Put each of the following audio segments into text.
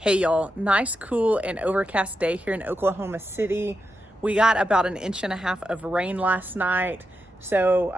Hey y'all, nice, cool, and overcast day here in Oklahoma City. We got about 1.5 inches of rain last night, so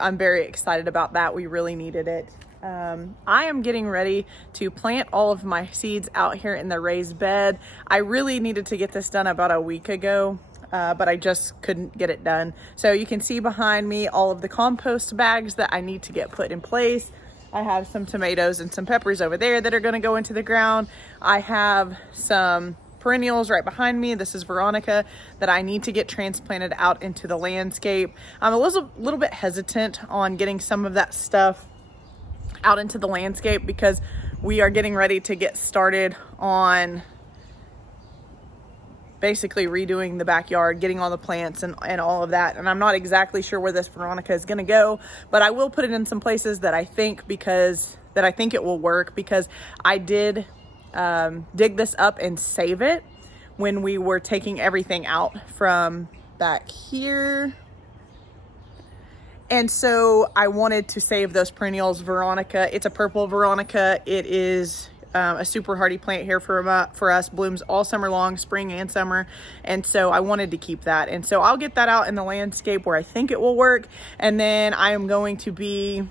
I'm very excited about that. We really needed it. I am getting ready to plant all of my seeds out here in the raised bed. I really needed to get this done about a week ago, but I just couldn't get it done. So you can see behind me all of the compost bags that I need to get put in place. I have some tomatoes and some peppers over there that are going to go into the ground. I have some perennials right behind me. This is Veronica that I need to get transplanted out into the landscape. I'm a little bit hesitant on getting some of that stuff out into the landscape because we are getting ready to get started on basically redoing the backyard, getting all the plants and all of that. And I'm not exactly sure where this Veronica is going to go, but I will put it in some places that I think it will work, because I did dig this up and save it when we were taking everything out from back here. And so I wanted to save those perennials. Veronica, it's a purple Veronica. It is a super hardy plant here for us, blooms all summer long, spring and summer. And so I wanted to keep that. And so I'll get that out in the landscape where I think it will work. And then I am going to be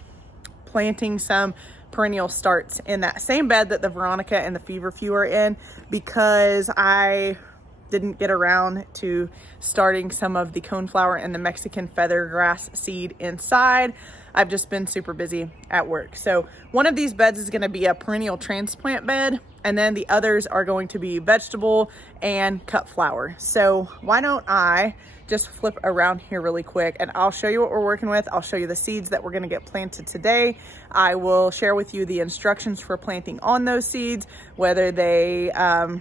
planting some perennial starts in that same bed that the Veronica and the feverfew are in, because I didn't get around to starting some of the coneflower and the Mexican feather grass seed inside. I've just been super busy at work. So one of these beds is going to be a perennial transplant bed, and then the others are going to be vegetable and cut flower. So why don't I just flip around here really quick and I'll show you what we're working with. I'll show you the seeds that we're going to get planted today. I will share with you the instructions for planting on those seeds, whether they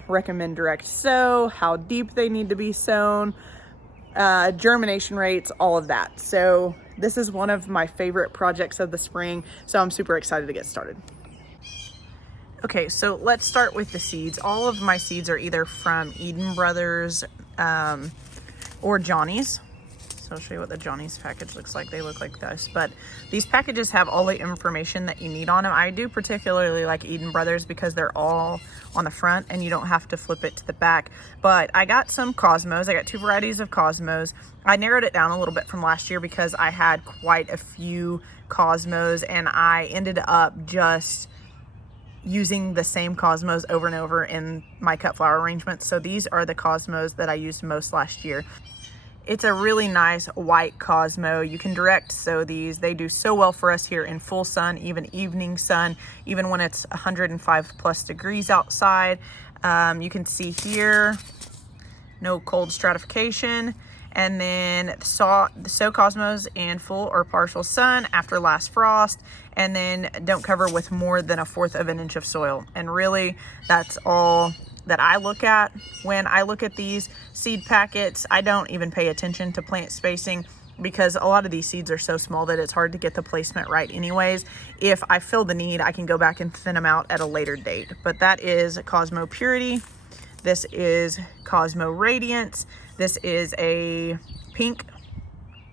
recommend direct sow, how deep they need to be sown, germination rates, all of that. So this is one of my favorite projects of the spring, so I'm super excited to get started. Okay, so let's start with the seeds. All of my seeds are either from Eden Brothers or Johnny's. So I'll show you what the Johnny's package looks like. They look like this, but these packages have all the information that you need on them. I do particularly like Eden Brothers because they're all on the front and you don't have to flip it to the back. But I got some Cosmos. I got 2 varieties of Cosmos. I narrowed it down a little bit from last year because I had quite a few Cosmos and I ended up just using the same Cosmos over and over in my cut flower arrangements. So these are the Cosmos that I used most last year. It's a really nice white Cosmo. You can direct sow these. They do so well for us here in full sun, even evening sun, even when it's 105+ degrees outside. You can see here, no cold stratification. And then sow Cosmos in full or partial sun after last frost, and then don't cover with more than 1/4 inch of soil. And really, that's all that I look at when I look at these seed packets. I don't even pay attention to plant spacing because a lot of these seeds are so small that it's hard to get the placement right anyways. If I feel the need, I can go back and thin them out at a later date. But that is Cosmo Purity. This is Cosmo Radiance. This is a pink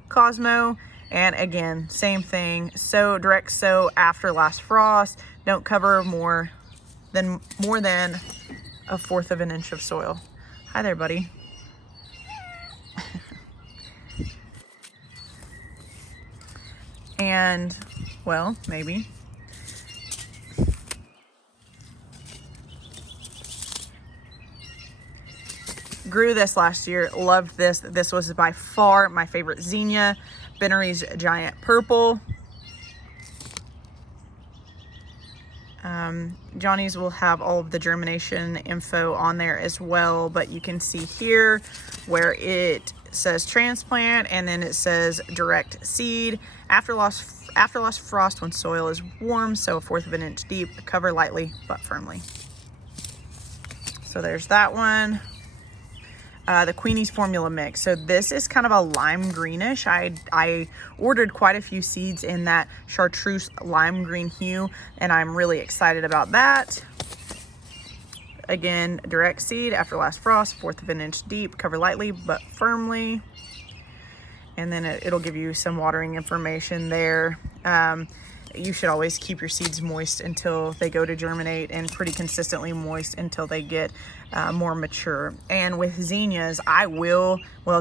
Cosmo. And again, same thing. Sow, direct sow after last frost. Don't cover more than 1/4 inch of soil. Hi there, buddy. And, well, maybe. Grew this last year, loved this. This was by far my favorite zinnia, Bennery's Giant Purple. Johnny's will have all of the germination info on there as well, but you can see here where it says transplant and then it says direct seed after last frost when soil is warm, so 1/4 inch deep, cover lightly but firmly. So there's that one. The Queenie's Formula Mix. So this is kind of a lime greenish. I ordered quite a few seeds in that chartreuse lime green hue, and I'm really excited about that. Again, direct seed after last frost, 1/4 inch deep, cover lightly but firmly. And then it'll give you some watering information there. you should always keep your seeds moist until they go to germinate, and pretty consistently moist until they get more mature. And with zinnias,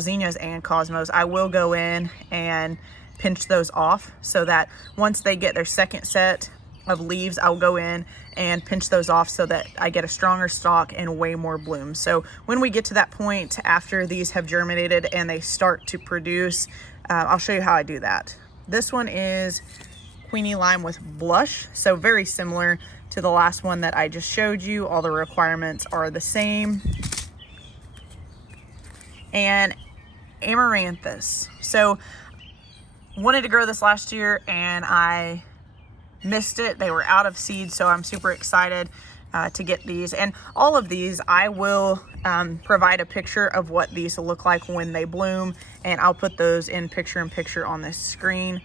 zinnias and cosmos, I will go in and pinch those off so that once they get their second set of leaves, I'll go in and pinch those off so that I get a stronger stalk and way more bloom. So when we get to that point after these have germinated and they start to produce, I'll show you how I do that. This one is Queenie Lime with Blush, so very similar to the last one that I just showed you. All the requirements are the same. And Amaranthus. So wanted to grow this last year and I missed it. They were out of seed, so I'm super excited to get these. And all of these, I will provide a picture of what these look like when they bloom, and I'll put those in picture-in-picture on this screen.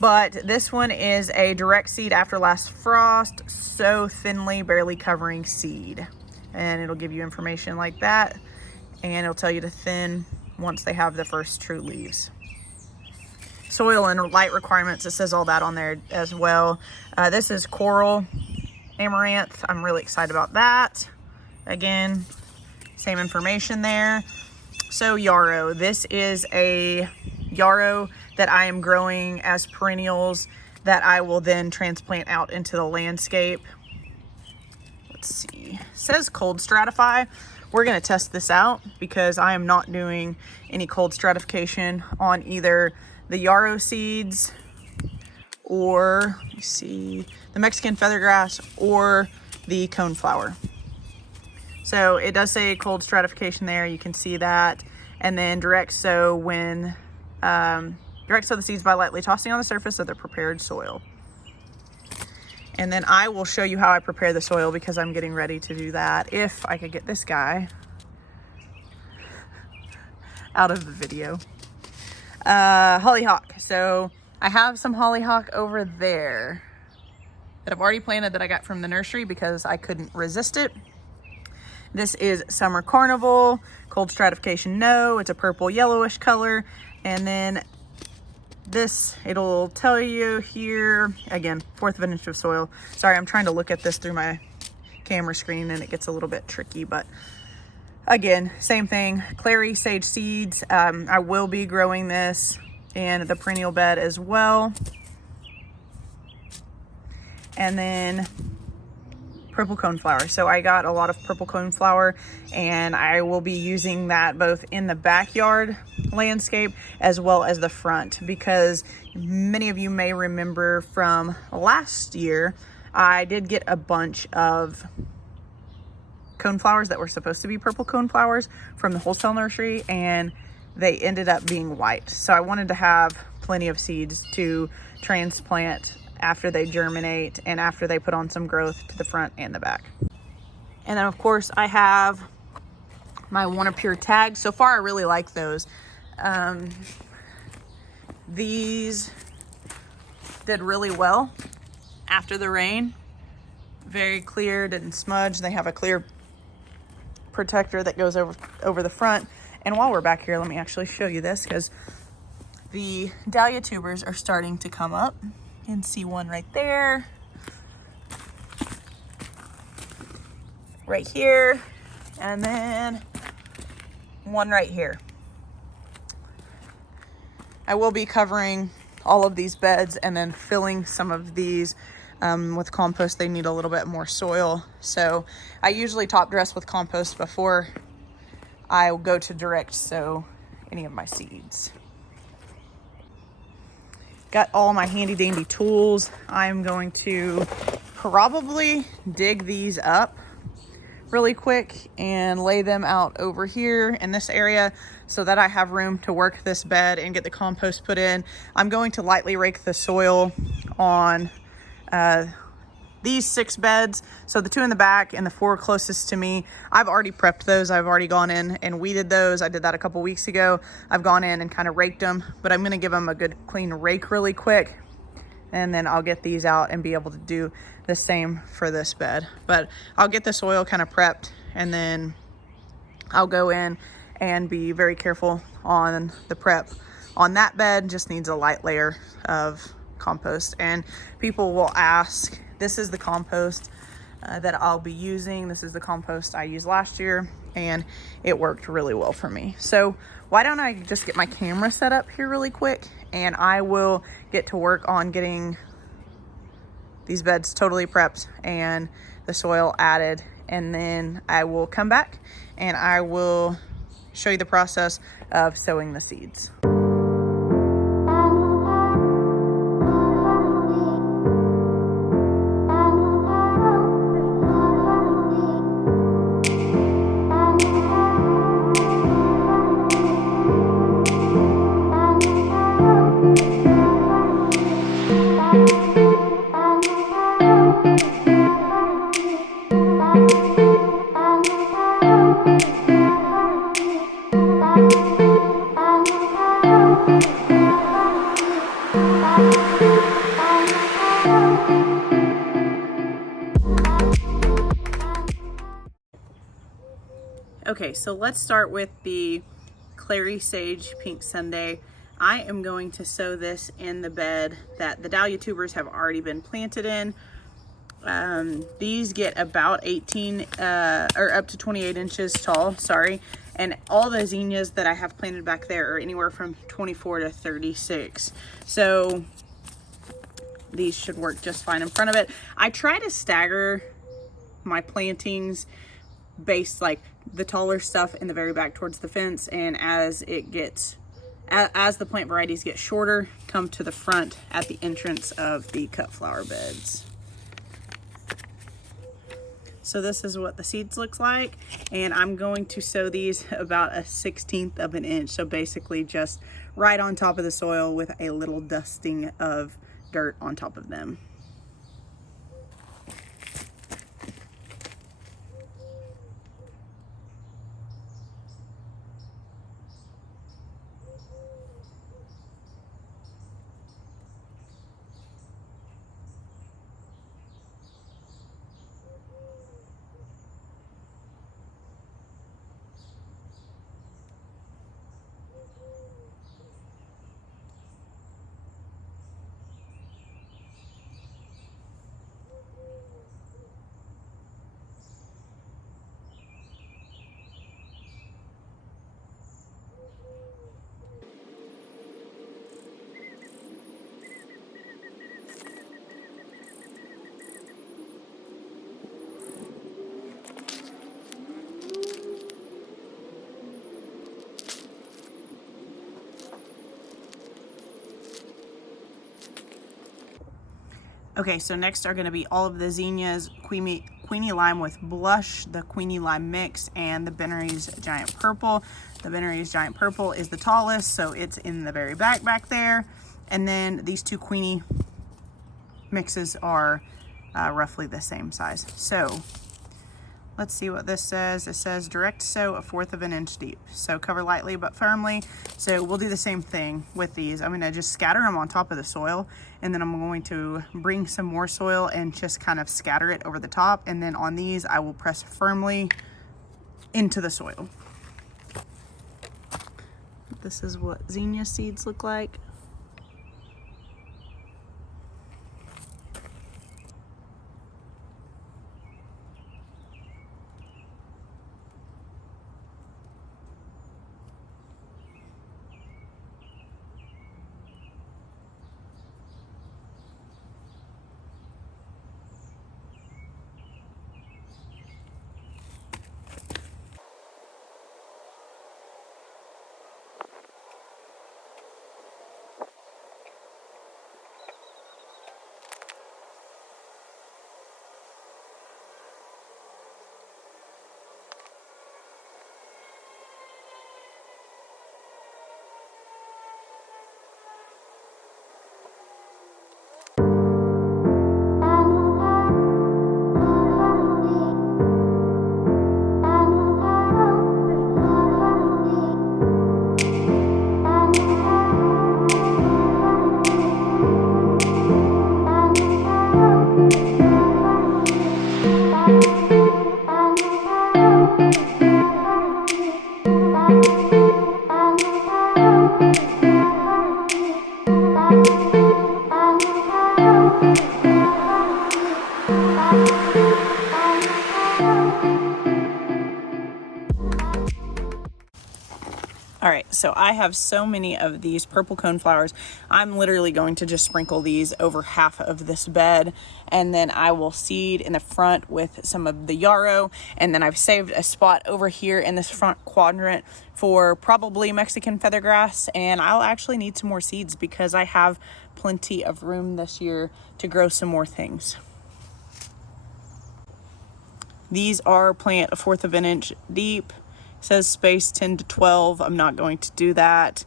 But this one is a direct seed after last frost, so thinly, barely covering seed. And it'll give you information like that, and it'll tell you to thin once they have the first true leaves. Soil and light requirements, it says all that on there as well. This is Coral Amaranth. I'm really excited about that. Again, same information there. So yarrow, this is a yarrow that I am growing as perennials that I will then transplant out into the landscape. Let's see, it says cold stratify. We're gonna test this out because I am not doing any cold stratification on either the yarrow seeds or, let me see, the Mexican feathergrass or the coneflower. So it does say cold stratification there, you can see that. And then direct sow direct sow the seeds by lightly tossing on the surface of the prepared soil. And then I will show you how I prepare the soil because I'm getting ready to do that. If I could get this guy out of the video. Hollyhock. So I have some hollyhock over there that I've already planted that I got from the nursery because I couldn't resist it. This is Summer Carnival. Cold stratification, no. It's a purple yellowish color. And then this, it'll tell you here, again, 4th of an inch of soil. Sorry, I'm trying to look at this through my camera screen and it gets a little bit tricky, but again, same thing. Clary sage seeds. I will be growing this in the perennial bed as well. And then purple coneflower. So I got a lot of purple coneflower and I will be using that both in the backyard landscape as well as the front, because many of you may remember from last year, I did get a bunch of coneflowers that were supposed to be purple coneflowers from the wholesale nursery and they ended up being white. So I wanted to have plenty of seeds to transplant after they germinate and after they put on some growth to the front and the back. And then of course I have my Wanna Pure tags. So far I really like those. These did really well after the rain. Very clear, didn't smudge. They have a clear protector that goes over the front. And while we're back here, let me actually show you this because the dahlia tubers are starting to come up. You can see one right there, right here, and then one right here. I will be covering all of these beds and then filling some of these with compost. They need a little bit more soil. So I usually top dress with compost before I go to direct sow any of my seeds. Got all my handy dandy tools. I'm going to probably dig these up really quick and lay them out over here in this area so that I have room to work this bed and get the compost put in. I'm going to lightly rake the soil on these 6 beds. So the 2 in the back and the 4 closest to me, I've already prepped those. I've already gone in and weeded those. I did that a couple weeks ago. I've gone in and kind of raked them, but I'm gonna give them a good clean rake really quick. And then I'll get these out and be able to do the same for this bed. But I'll get the soil kind of prepped and then I'll go in and be very careful on the prep. On that bed, just needs a light layer of compost. And people will ask, this is the compost that I'll be using. This is the compost I used last year, and it worked really well for me. So why don't I just get my camera set up here really quick, and I will get to work on getting these beds totally prepped and the soil added, and then I will come back and I will show you the process of sowing the seeds. Okay, so let's start with the Clary Sage Pink Sunday. I am going to sow this in the bed that the dahlia tubers have already been planted in. These get about 18 or up to 28 inches tall, sorry. And all the zinnias that I have planted back there are anywhere from 24 to 36. So these should work just fine in front of it. I try to stagger my plantings based, like the taller stuff in the very back towards the fence, and as the plant varieties get shorter, come to the front at the entrance of the cut flower beds. So this is what the seeds looks like, and I'm going to sow these about 1/16 of an inch, so basically just right on top of the soil with a little dusting of dirt on top of them. Okay, so next are going to be all of the zinnias, Queenie Lime with Blush, the Queenie Lime Mix, and the Bennery's Giant Purple. The Bennery's Giant Purple is the tallest, so it's in the very back there. And then these two Queenie mixes are roughly the same size. So let's see what this says. It says direct sow 1/4 of an inch deep. So cover lightly but firmly. So we'll do the same thing with these. I'm gonna just scatter them on top of the soil, and then I'm going to bring some more soil and just kind of scatter it over the top. And then on these, I will press firmly into the soil. This is what zinnia seeds look like. All right, so I have so many of these purple coneflowers. I'm literally going to just sprinkle these over half of this bed, and then I will seed in the front with some of the yarrow, and then I've saved a spot over here in this front quadrant for probably Mexican feathergrass, and I'll actually need some more seeds because I have plenty of room this year to grow some more things. These are plant a 1/4 of an inch deep. Says space 10 to 12. I'm not going to do that.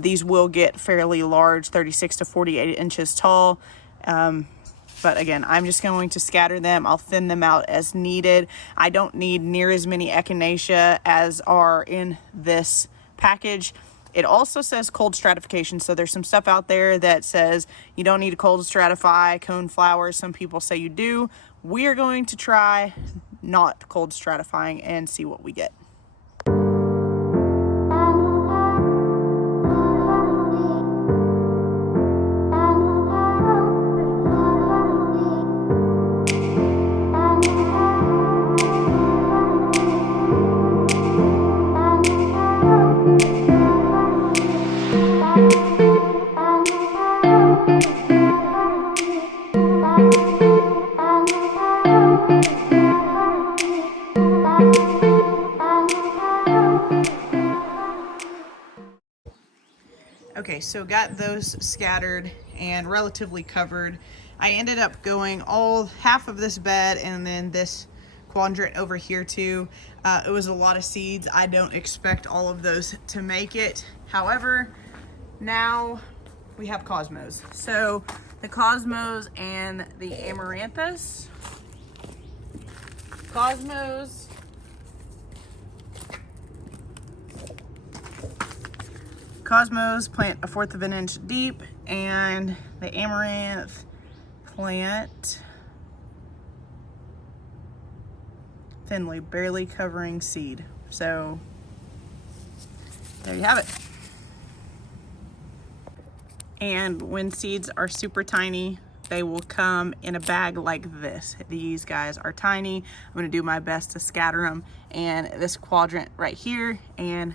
These will get fairly large, 36 to 48 inches tall. But again, I'm just going to scatter them. I'll thin them out as needed. I don't need near as many echinacea as are in this package. It also says cold stratification. So there's some stuff out there that says you don't need to cold stratify cone flowers. Some people say you do. We are going to try not cold stratifying and see what we get. Okay, so got those scattered and relatively covered. I ended up going all half of this bed and then this quadrant over here too. It was a lot of seeds. I don't expect all of those to make it. However, now we have cosmos. So the cosmos and the amaranthus. Cosmos. Cosmos plant a 1/4 of an inch deep, and the amaranth plant thinly, barely covering seed. So there you have it. And when seeds are super tiny, they will come in a bag like this. These guys are tiny. I'm gonna do my best to scatter them, and this quadrant right here, and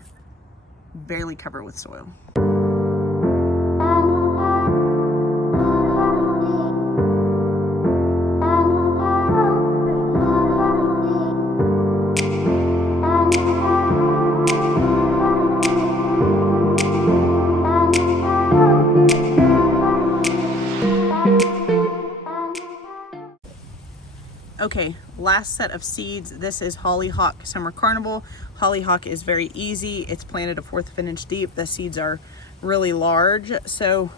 barely cover with soil. Okay, last set of seeds. This is Hollyhock Summer Carnival. Hollyhock is very easy. It's planted a 1/4 of an inch deep. The seeds are really large. So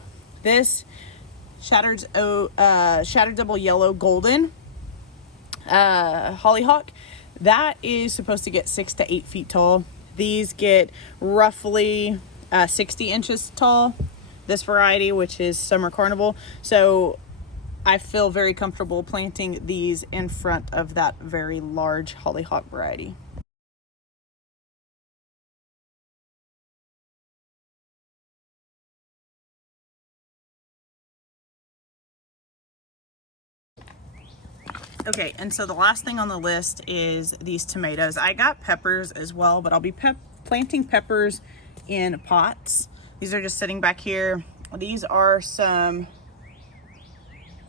this shattered double yellow golden hollyhock, that is supposed to get 6 to 8 feet tall. These get roughly 60 inches tall, this variety, which is Summer Carnival. So I feel very comfortable planting these in front of that very large hollyhock variety. Okay, and so the last thing on the list is these tomatoes. I got peppers as well, but I'll be planting peppers in pots. These are just sitting back here. These are some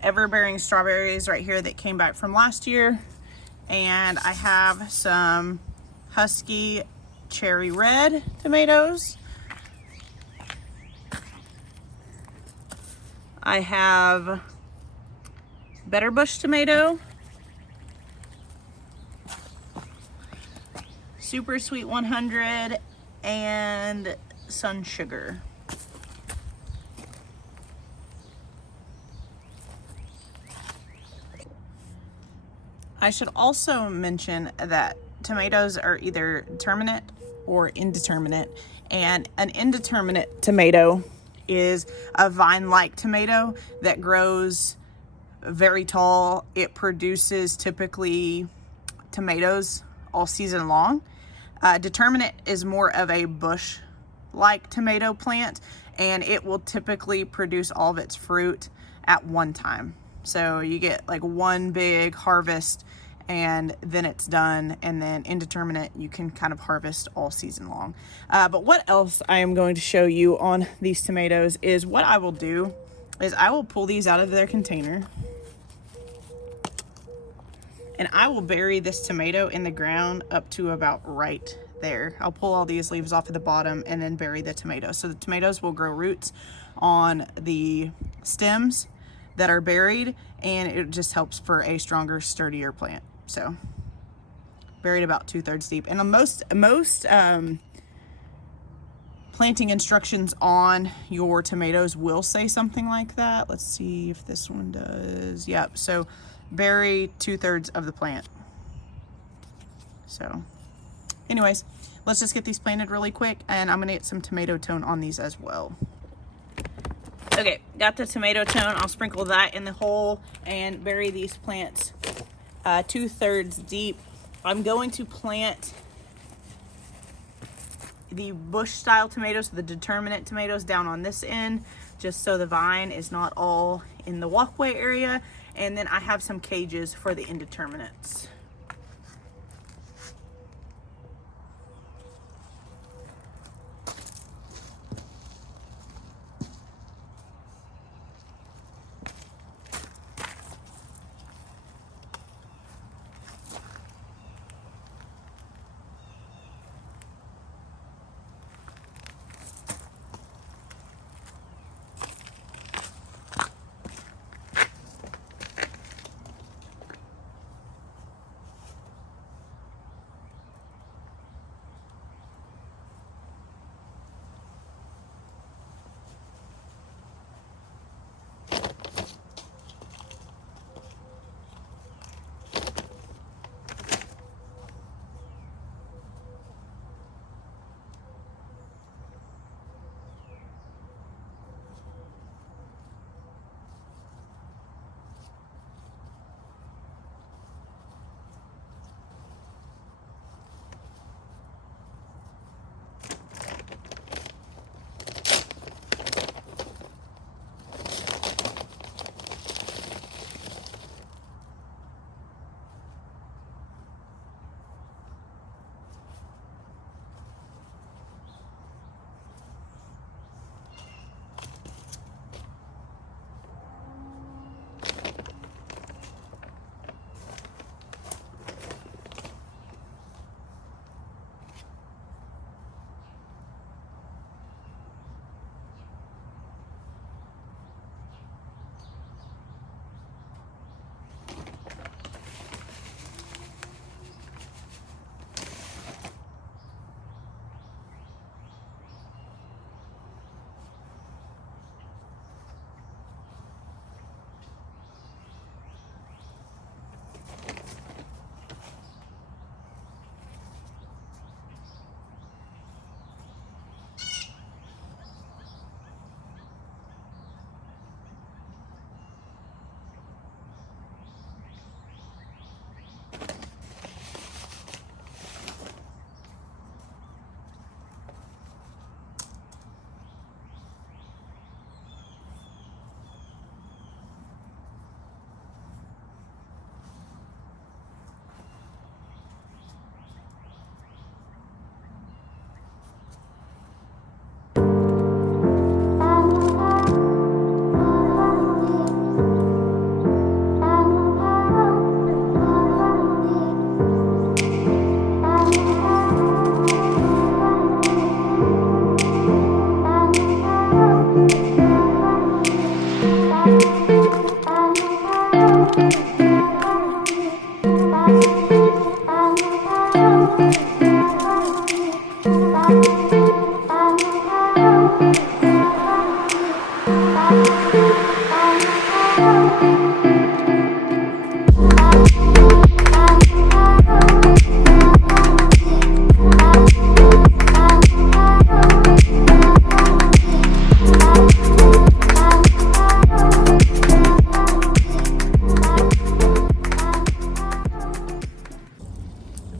ever-bearing strawberries right here that came back from last year, and I have some husky cherry red tomatoes. I have Better Bush tomato, Super Sweet 100, and Sun Sugar. I should also mention that tomatoes are either determinate or indeterminate, and an indeterminate tomato is a vine-like tomato that grows very tall. It produces typically tomatoes all season long. Determinate is more of a bush-like tomato plant, and it will typically produce all of its fruit at one time. So you get like one big harvest, and then it's done. And then indeterminate, you can kind of harvest all season long. But what else I am going to show you on these tomatoes is what I will do is I will pull these out of their container, and I will bury this tomato in the ground up to about right there. I'll pull all these leaves off at the bottom and then bury the tomatoes. So the tomatoes will grow roots on the stems that are buried, and it just helps for a stronger, sturdier plant. So buried about 2/3 deep. And the most planting instructions on your tomatoes will say something like that. Let's see if this one does. Yep, so bury 2/3 of the plant. So anyways, let's just get these planted really quick, and I'm gonna get some tomato tone on these as well. Okay, got the tomato tone. I'll sprinkle that in the hole and bury these plants 2/3 deep. I'm going to plant the bush style tomatoes, the determinate tomatoes, down on this end, just so the vine is not all in the walkway area. And then I have some cages for the indeterminates.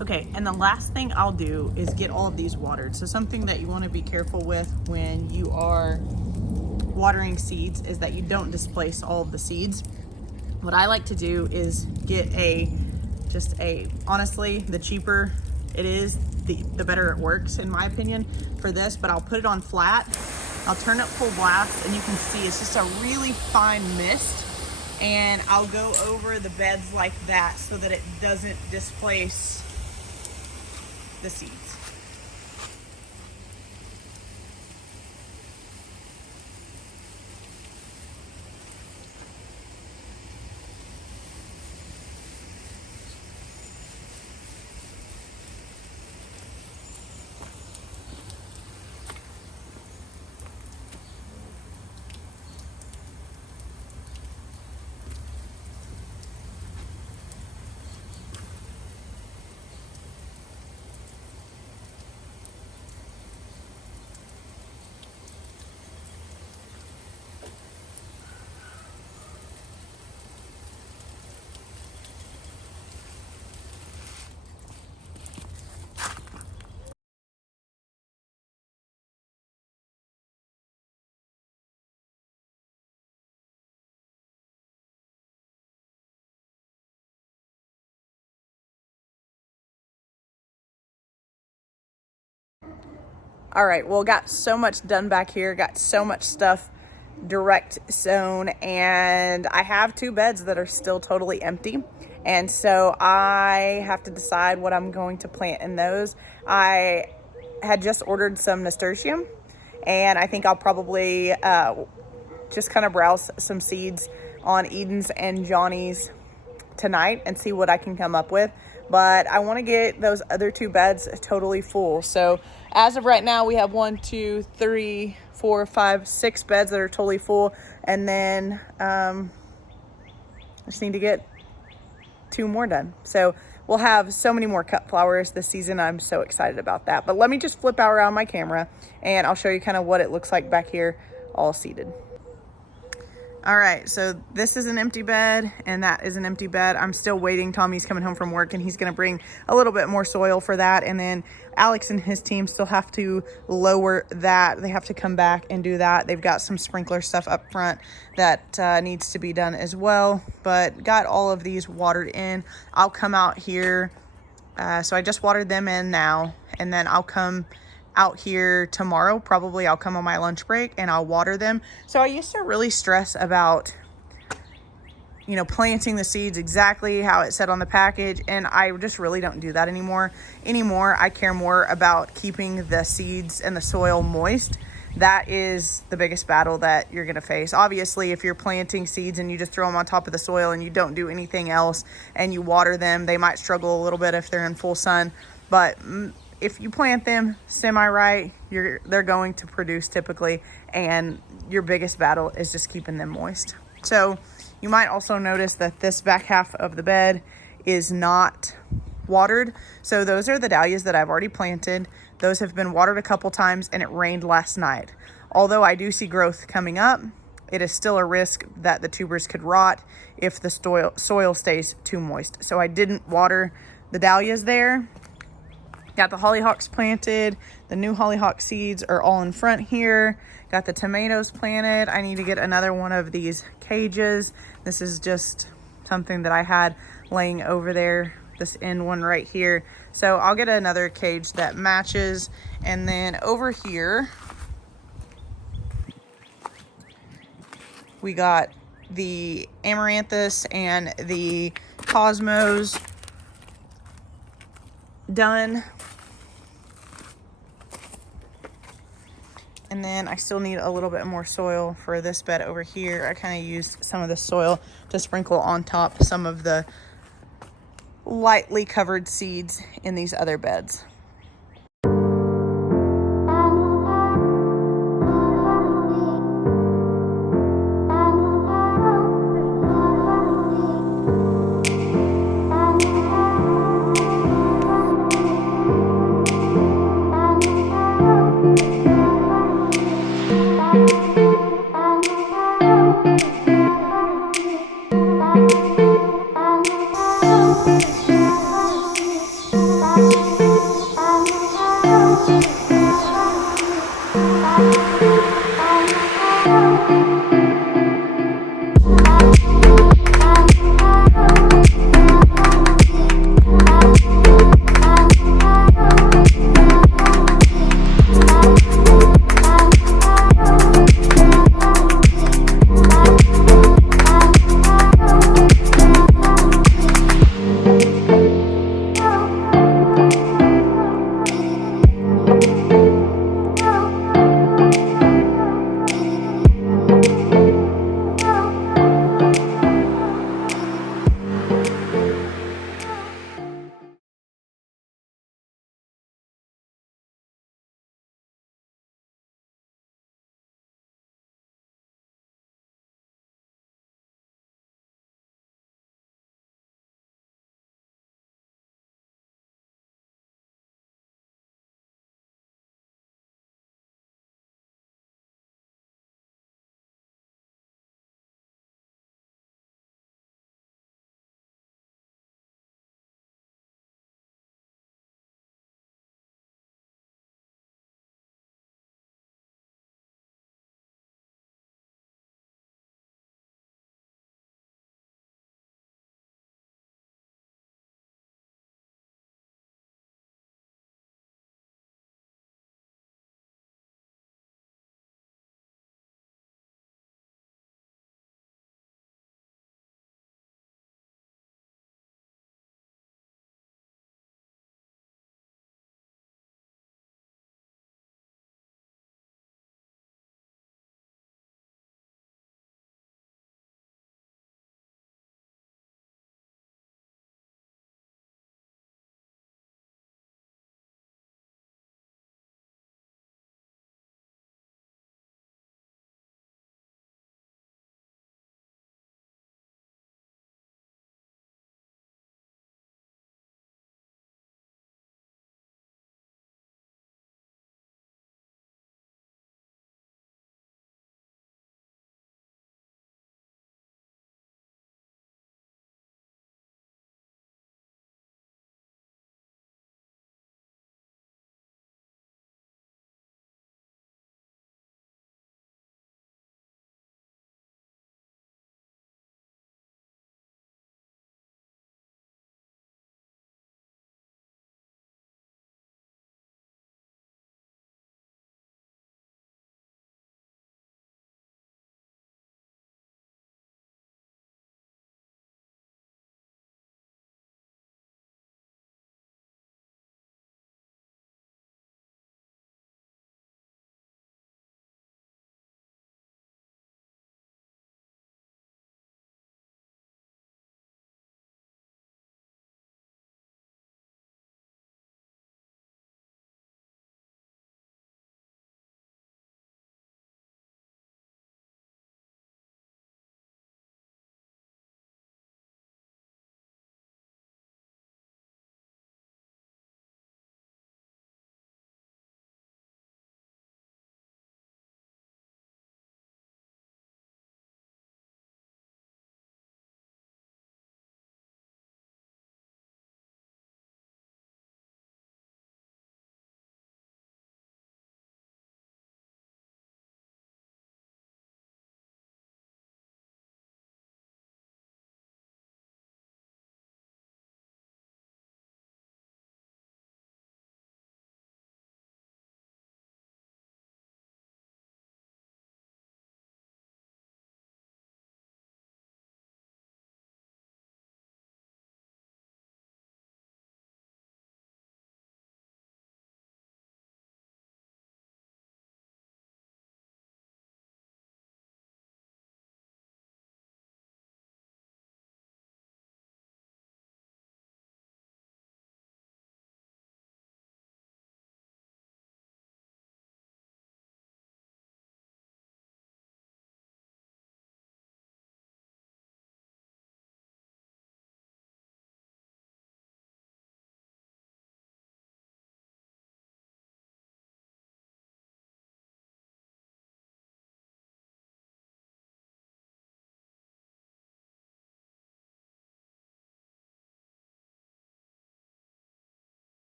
Okay, and the last thing I'll do is get all of these watered. So something that you want to be careful with when you are watering seeds is that you don't displace all of the seeds. What I like to do is get a honestly, the cheaper it is, the better it works in my opinion for this. But I'll put it on flat, I'll turn it full blast, and you can see it's just a really fine mist. And I'll go over the beds like that so that it doesn't displace the seeds. All right, well, got so much done back here, got so much stuff direct sown, and I have 2 beds that are still totally empty. And so I have to decide what I'm going to plant in those. I had just ordered some nasturtium, and I think I'll probably just kind of browse some seeds on Eden's and Johnny's tonight and see what I can come up with. But I want to get those other 2 beds totally full. So as of right now, we have 1, 2, 3, 4, 5, 6 beds that are totally full. And then I just need to get 2 more done. So we'll have so many more cut flowers this season. I'm so excited about that. But let me just flip out around my camera and I'll show you kind of what it looks like back here all seeded. All right, so this is an empty bed and that is an empty bed. I'm still waiting. Tommy's coming home from work and he's gonna bring a little bit more soil for that. And then Alex and his team still have to lower that. They have to come back and do that. They've got some sprinkler stuff up front that needs to be done as well, but got all of these watered in. I'll come out here. So I just watered them in now, and then I'll come out here tomorrow. Probably I'll come on my lunch break and I'll water them. So I used to really stress about, you know, planting the seeds exactly how it said on the package, and I just really don't do that anymore. I care more about keeping the seeds and the soil moist. That is the biggest battle that you're gonna face. Obviously, if you're planting seeds and you just throw them on top of the soil and you don't do anything else and you water them, they might struggle a little bit if they're in full sun. But if you plant them semi-right, they're going to produce typically, and your biggest battle is just keeping them moist. So you might also notice that this back half of the bed is not watered. So those are the dahlias that I've already planted. Those have been watered a couple times and it rained last night. Although I do see growth coming up, it is still a risk that the tubers could rot if the soil stays too moist. So I didn't water the dahlias there. Got the hollyhocks planted. The new hollyhock seeds are all in front here. Got the tomatoes planted. I need to get another one of these cages. This is just something that I had laying over there, this end one right here. So I'll get another cage that matches. And then over here, we got the amaranthus and the cosmos done. And then I still need a little bit more soil for this bed over here. I kind of used some of the soil to sprinkle on top some of the lightly covered seeds in these other beds.